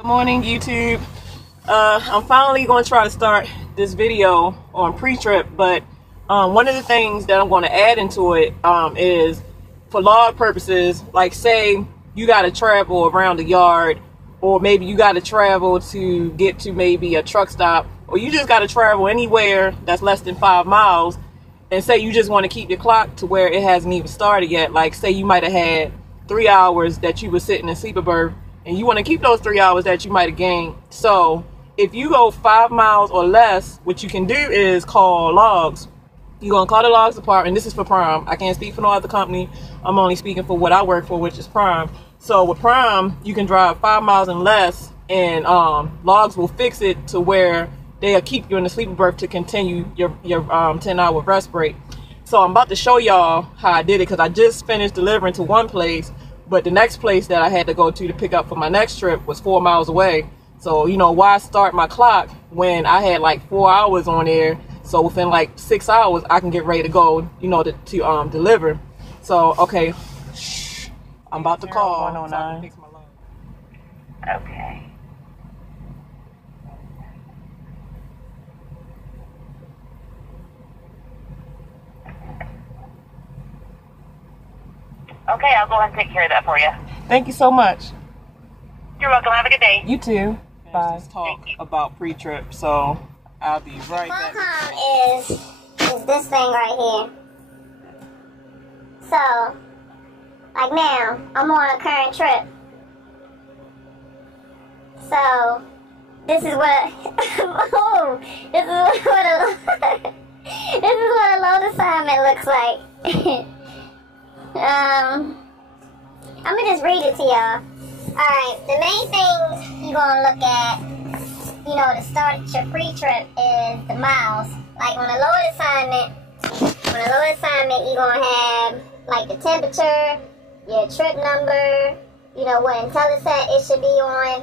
Good morning, YouTube. I'm finally going to try to start this video on pre-trip, but one of the things that I'm going to add into it is for log purposes. Like, say you got to travel around the yard, or maybe you got to travel to get to maybe a truck stop, or you just got to travel anywhere that's less than 5 miles, and say you just want to keep your clock to where it hasn't even started yet. Like, say you might have had 3 hours that you were sitting in sleeper berth, and you want to keep those 3 hours that you might have gained. So if you go 5 miles or less, what you can do is call logs. You're going to call the logs department. This is for Prime. I can't speak for no other company. I'm only speaking for what I work for, which is Prime. So with Prime, you can drive 5 miles and less, and logs will fix it to where they'll keep you in the sleeper berth to continue your 10-hour rest break. So I'm about to show y'all how I did it, because I just finished delivering to one place, but the next place that I had to go to pick up for my next trip was 4 miles away. So, you know, why start my clock when I had like 4 hours on there? So within like 6 hours, I can get ready to go, you know, to deliver. So, okay, I'm about to call 109. Okay. Okay, I'll go ahead and take care of that for you. Thank you so much. You're welcome. Have a good day. You too. Bye. Let's talk about pre-trip, so I'll be right back. Qualcomm is this thing right here. So, like now, I'm on a current trip. So, this is what oh, this is what a this is what a load assignment looks like. I'm gonna just read it to y'all. Alright, the main things you're gonna look at, you know, to start your pre-trip is the miles. Like on a load assignment, you're gonna have like the temperature, your trip number, you know, what IntelliSat it should be on.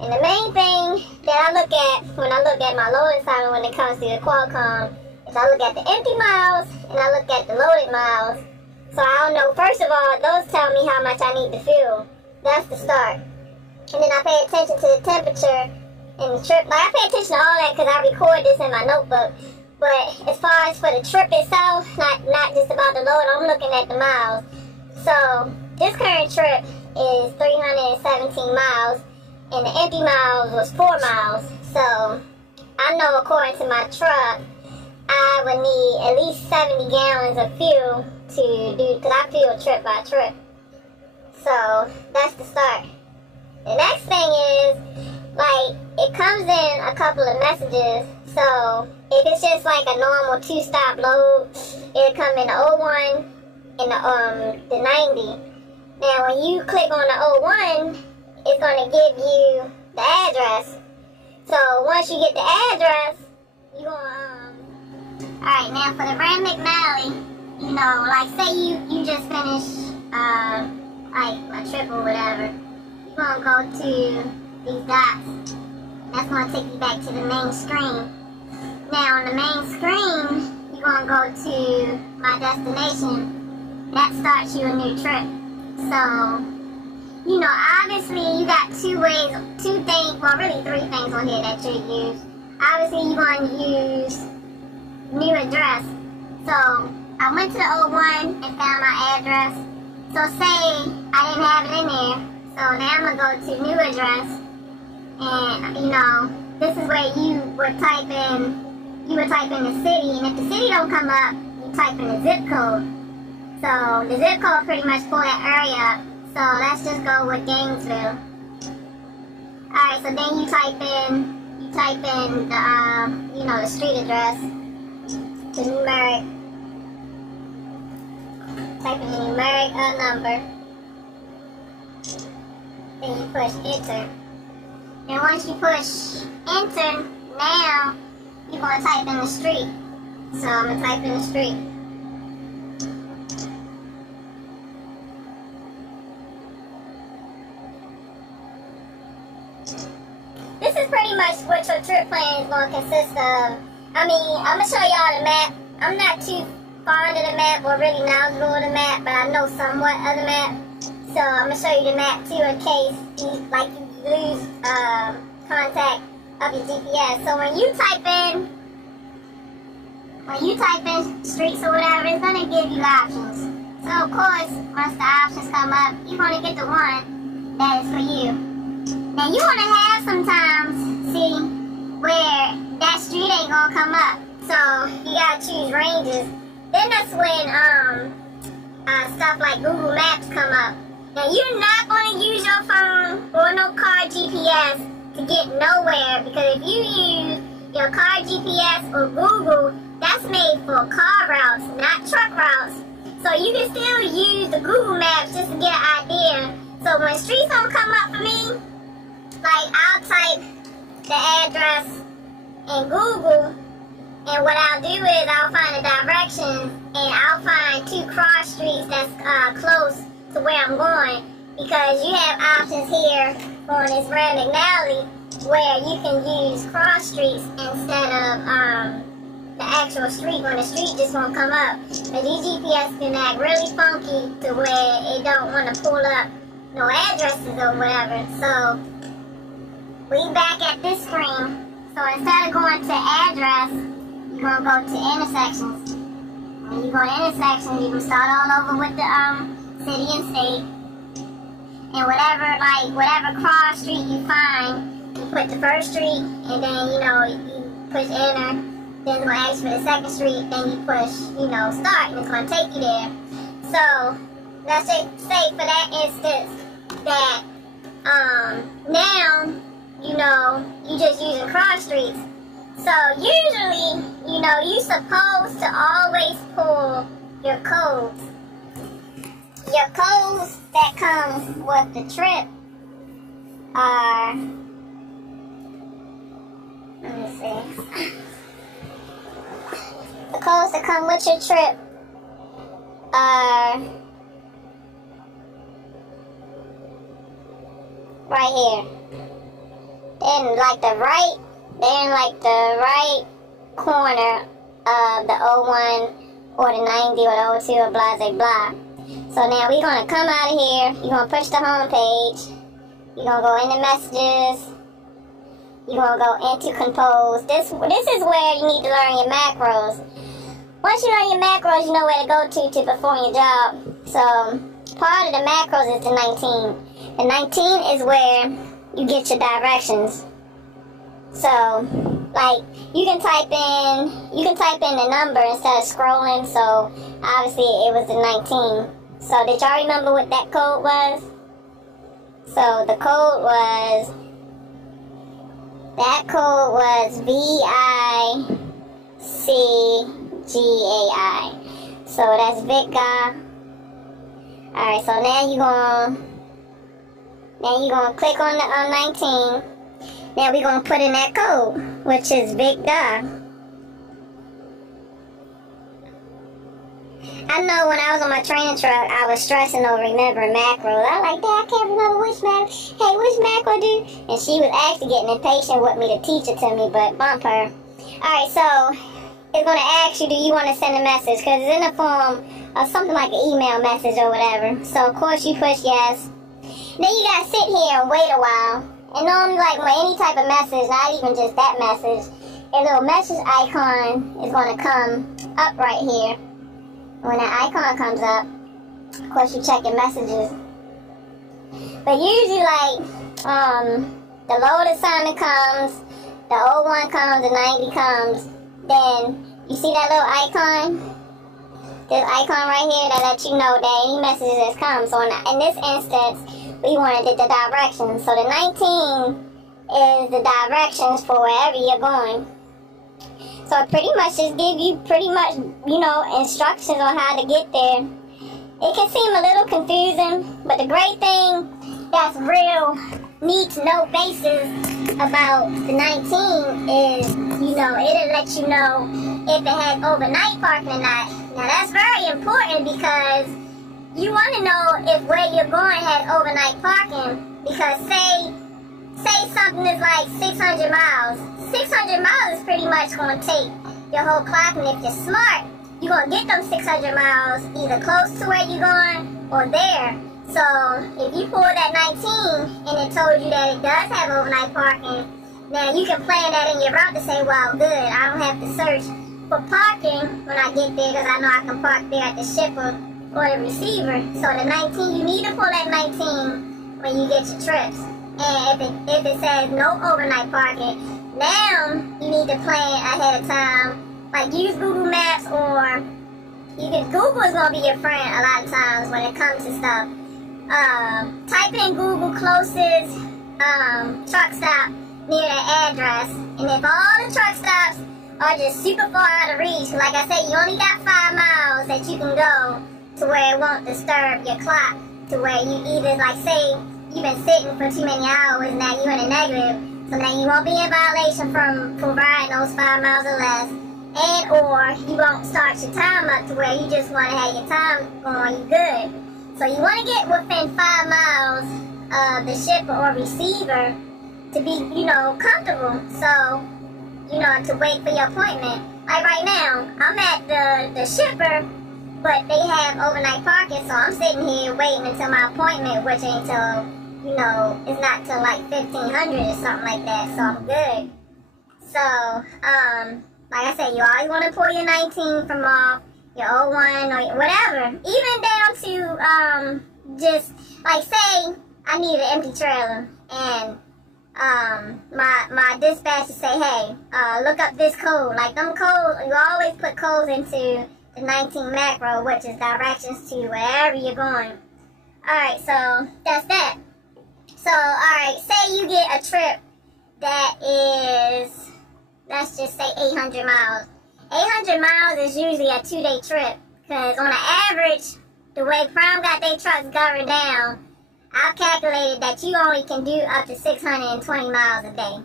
And the main thing that I look at when I look at my load assignment when it comes to the Qualcomm is I look at the empty miles and I look at the loaded miles. So I don't know, first of all, those tell me how much I need to fuel. That's the start. And then I pay attention to the temperature and the trip. Like, I pay attention to all that because I record this in my notebook. But as far as for the trip itself, not just about the load, I'm looking at the miles. So this current trip is 317 miles, and the empty miles was 4 miles. So I know according to my truck, I would need at least 70 gallons of fuel to do, because I fuel trip by trip. So that's the start. The next thing is, like, it comes in a couple of messages. So if it's just like a normal 2-stop load, it'll come in the 01 and the 90. Now when you click on the 01, it's gonna give you the address. So once you get the address, you gonna alright, now for the Brand McNally, you know, like say you just finished like a trip or whatever, you're gonna go to these dots. That's gonna take you back to the main screen. Now on the main screen, you're gonna go to my destination. That starts you a new trip. So, you know, obviously you got two things, well really 3 things on here that you use. Obviously you're gonna use new address. So I went to the 01 and found my address. So say I didn't have it in there. So now I'm gonna go to new address, and you know, this is where you would type in the city, and if the city don't come up, you type in the zip code. So the zip code pretty much pull that area up. So let's just go with Gainesville. Alright, so then you type in the you know, the street address, the numeric. Type in the numeric number. Then you push enter. And once you push enter, now you're going to type in the street. So I'm going to type in the street. This is pretty much what your trip plan is going to consist of. I mean, I'm going to show y'all the map. I'm not too fond of the map or really knowledgeable of the map, but I know somewhat of the map. So I'm going to show you the map too in case you lose contact of your GPS. So when you type in streets or whatever, it's gonna give you options. So of course, once the options come up, you're gonna get the one that is for you. Now you wanna have sometimes, see, where that street ain't gonna come up. So you gotta choose ranges. Then that's when stuff like Google Maps come up. Now you're not gonna use your phone or no car GPS to get nowhere, because if you use your car GPS or Google, that's made for car routes, not truck routes. So you can still use the Google Maps just to get an idea. So when streets don't come up for me, like I'll type the address in Google, and what I'll do is I'll find the directions, and I'll find 2 cross streets that's close to where I'm going, because you have options here on this Red McNally where you can use cross streets instead of the actual street, when the street just won't come up. But these GPS can act really funky to where it don't want to pull up no addresses or whatever. So we back at this screen. So instead of going to address, you're gonna go to intersections. When you go to intersections, you can start all over with the city and state. And whatever cross street you find, you put the first street, and then you push enter. Then it's going to ask for the second street, then you push, start, and it's going to take you there. So, let's just say for that instance that, now, you just using cross streets. So, usually, you're supposed to always pull your codes. Your codes that come with the trip are, let me see. The codes that come with your trip are right here. They're in the right corner of the 01 or the 90 or the 02 or blah, blah, blah. So now we're going to come out of here. You're going to push the home page. You're going to go into messages. You're going to go into compose. This is where you need to learn your macros. Once you learn your macros, you know where to go to perform your job. So, part of the macros is the 19. The 19 is where you get your directions. So, like, you can type in the number instead of scrolling. So, obviously, it was the 19. So, did y'all remember what that code was? So, the code was, VICGAI. So that's VICGA. Alright, so now you're gonna click on the 19. Now we're gonna put in that code, which is VICGA. I know when I was on my training truck, I was stressing over remembering macros. I was like, Dad, I can't remember which macro do? And she was actually getting impatient with me to teach it to me, but bump her. Alright, so it's going to ask you, do you want to send a message? Because it's in the form of something like an email message or whatever. So, of course, you push yes. Then you got to sit here and wait a while. And normally, like, with any type of message, not even just that message, a little message icon is going to come up right here. When that icon comes up, of course, you check your messages. But usually, like, the load assignment comes, the 01 comes, the 90 comes, then you see that little icon? This icon right here that lets you know that any messages has come. So in this instance, we wanted the directions. So the 19 is the directions for wherever you're going. So it pretty much just give you instructions on how to get there. It can seem a little confusing, but the great thing that's real need to know basis about the 19 is, it'll let you know if it has overnight parking or not. Now that's very important because you want to know if where you're going has overnight parking, because say something is like 600 miles. 600 miles is pretty much going to take your whole clock, and if you're smart, you're going to get them 600 miles either close to where you're going or there. So if you pulled that 19 and it told you that it does have overnight parking, now you can plan that in your route to say, well, good, I don't have to search for parking when I get there because I know I can park there at the shipper or the receiver. So the 19, you need to pull that 19 when you get your trips. And if it says no overnight parking, now you need to plan ahead of time. Like use Google Maps, or Google is going to be your friend a lot of times when it comes to stuff. Type in Google closest truck stop near the address, and if all the truck stops are just super far out of reach, like I said, you only got 5 miles that you can go to where it won't disturb your clock, to where you either, like say you've been sitting for too many hours, now you're in a negative, so now you won't be in violation from providing those 5 miles or less, and or you won't start your time up to where you just want to have your time going, you good. So you want to get within 5 miles of the shipper or receiver to be, comfortable. So, to wait for your appointment. Like right now, I'm at the shipper, but they have overnight parking, so I'm sitting here waiting until my appointment, which ain't till, it's not till like 1500 or something like that, so I'm good. So, like I said, you always want to pull your 19 from off your 01 or whatever, even down to just like say I need an empty trailer and my dispatcher say, hey, look up this code. Like them codes, you always put codes into the 19 macro, which is directions to wherever you're going. Alright, so that's that. So alright, say you get a trip that is, let's just say 800 miles. 800 miles is usually a 2-day trip, because on the average, the way Prime got their trucks governed down, I've calculated that you only can do up to 620 miles a day.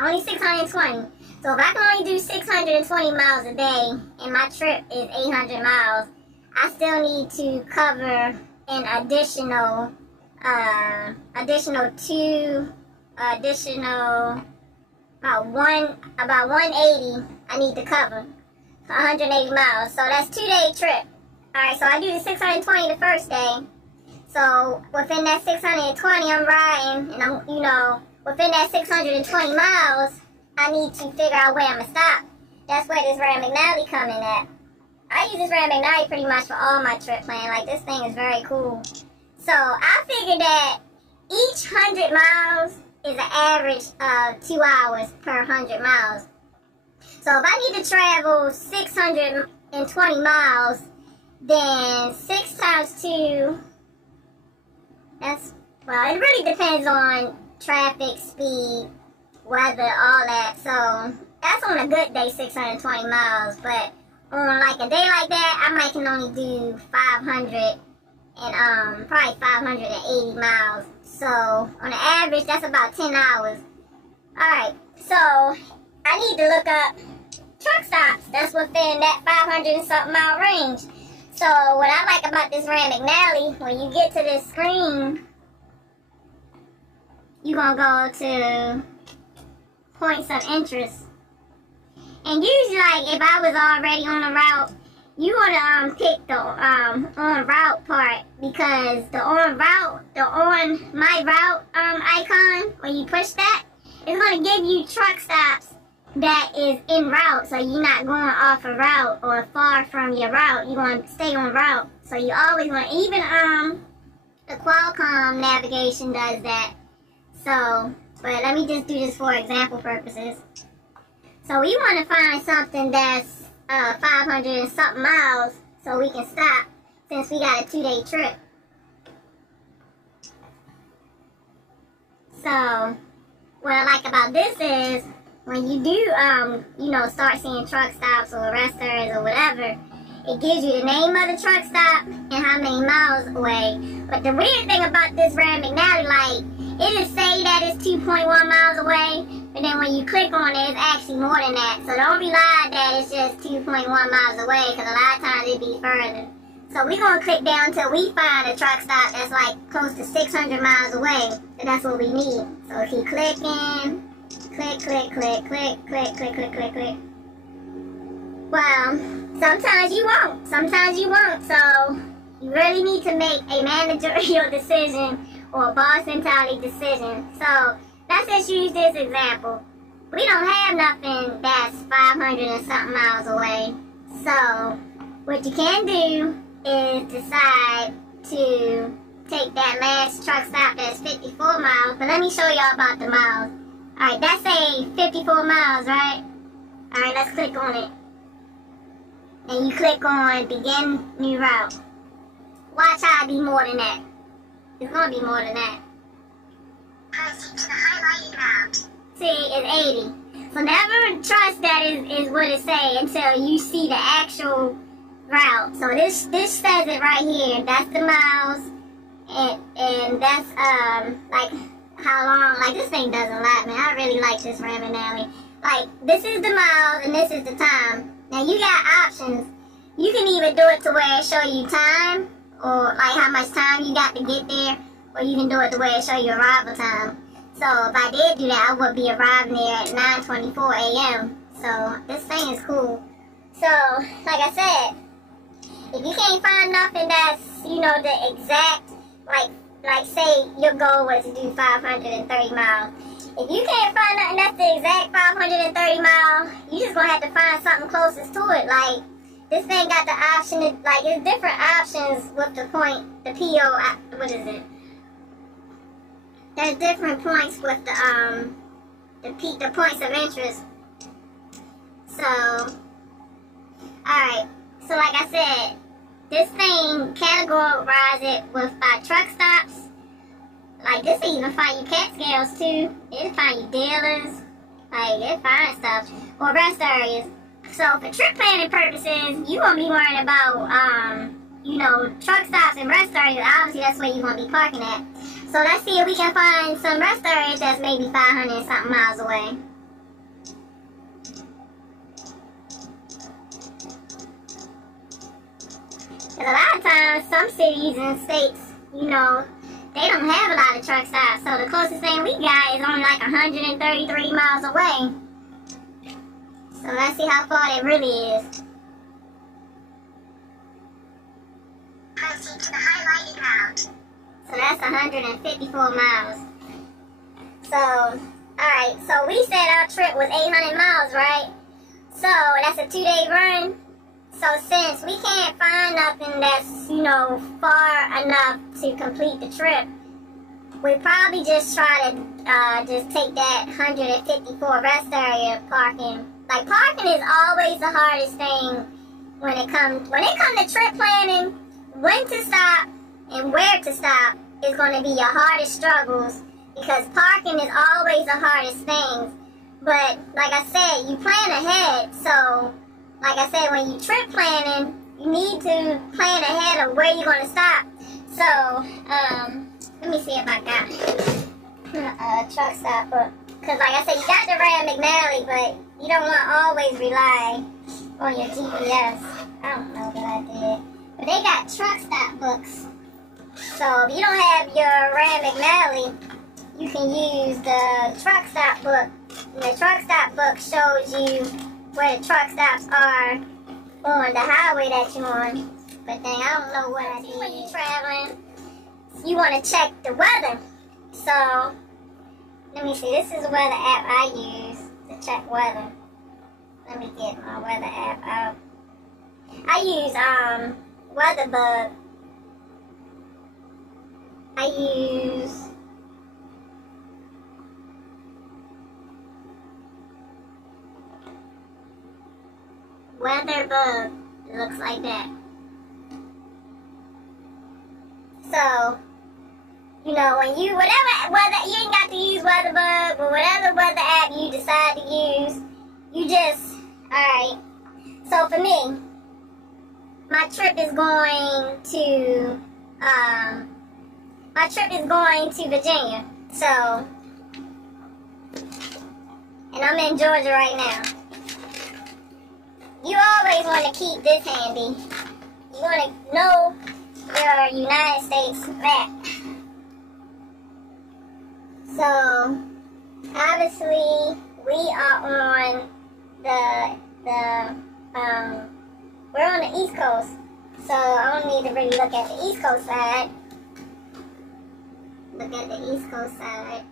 Only 620. So if I can only do 620 miles a day, and my trip is 800 miles, I still need to cover an additional about 180 I need to cover for 180 miles. So that's 2-day trip. Alright, so I do the 620 the first day. So within that 620 I'm riding, and I'm, within that 620 miles, I need to figure out where I'm gonna stop. That's where this Rand McNally come in at. I use this Rand McNally pretty much for all my trip plan. Like, this thing is very cool. So I figured that each 100 miles is an average of 2 hours per 100 miles. So if I need to travel 620 miles, then 6 times 2, well, it really depends on traffic, speed, weather, all that. So that's on a good day, 620 miles. But on like a day like that, I might can only do 500 and probably 580 miles. So on the average, that's about 10 hours. Alright, so I need to look up truck stops that's within that 500 and something mile range. So what I like about this Rand McNally, when you get to this screen, you're gonna go to points of interest. And usually, like, if I was already on a route, you want to pick the on route part, because the on my route icon, when you push that, it's going to give you truck stops that is en route, so you're not going off a route or far from your route. You're going to stay on route. So you always want, even the Qualcomm navigation does that. So, but let me just do this for example purposes. So we want to find something that's 500 and something miles so we can stop, since we got a 2-day trip. So what I like about this is, when you do, start seeing truck stops or rest areas or whatever, it gives you the name of the truck stop and how many miles away. But the weird thing about this Rand McNally, like, it'll say that it's 2.1 miles away, but then when you click on it, it's actually more than that. So don't rely that it's just 2.1 miles away, because a lot of times it'd be further. So we're going to click down until we find a truck stop that's like close to 600 miles away, and that's what we need. So keep clicking, click, click, click, click, click, click, click, click, click. Well, sometimes you won't. Sometimes you won't. So You really need to make a managerial decision or a boss mentality decision. So let's just use this example. We don't have nothing that's 500 and something miles away. So what you can do is decide to take that last truck stop that's 54 miles. But let me show y'all about the miles. Alright, that's a 54 miles, right? Alright, let's click on it. And you click on begin new route. Watch how it be more than that. It's gonna be more than that. Proceed to the highlighted route. See, it's 80. So never trust that is what it say until you see the actual route. So this says it right here. That's the miles, and that's like how long. Like this thing doesn't lie, man. I really like this ramming alley. Like this is the miles and this is the time. Now you got options. You can either do it to where it show you time, or like how much time you got to get there, or you can do it the way it show you arrival time. So if I did do that, I would be arriving there at 9:24 a.m. So this thing is cool. So like I said, if you can't find nothing that's, you know, the exact, like say your goal was to do 530 miles. If you can't find nothing that's the exact 530 miles, you just gonna have to find something closest to it. Like this thing got the option to, like, it's different options with the point, the PO, what is it? There's different points with the points of interest. So, alright. So like I said, this thing categorize it with by truck stops. Like this will even find you cat scales too. It'll find you dealers. Like it'll find stuff. Or rest areas. So for trip planning purposes, you won't be worrying about you know, truck stops and rest areas. Obviously that's where you're gonna be parking at. So let's see if we can find some rest areas that's maybe 500 and something miles away. Because a lot of times, some cities and states, you know, they don't have a lot of truck stops. So the closest thing we got is only like 133 miles away. So let's see how far that really is. Proceed to the highlighted route. So that's 154 miles. So, alright, so we said our trip was 800 miles, right? So that's a 2-day run. So since we can't find nothing that's, you know, far enough to complete the trip, we probably just try to just take that 154 rest area parking. Like parking is always the hardest thing when it comes to trip planning. When to stop and where to stop is going to be your hardest struggles, because parking is always the hardest thing. But like I said, you plan ahead. So like I said, when you trip planning, you need to plan ahead of where you're going to stop. So let me see if I got a truck stop book. Because like I said, you got the Ram McNally, but you don't want to always rely on your GPS. I don't know that I did. But they got truck stop books. So if you don't have your Ram McNally, you can use the truck stop book. And the truck stop book shows you where the truck stops are on the highway that you're on. But then I don't know what I did. When you're traveling, you want to check the weather. So let me see, this is the weather app I use to check weather. Let me get my weather app out. I use WeatherBug. I use WeatherBug. It looks like that. So, you know, when you, whatever weather, you ain't got to use WeatherBug, but whatever weather app you decide to use, you just, alright. So for me, my trip is going to Virginia. So, and I'm in Georgia right now. You always want to keep this handy. You want to know your United States map. So, obviously, we are on we're on the East Coast. So I don't need to really look at the East Coast side. Look at the East Coast side.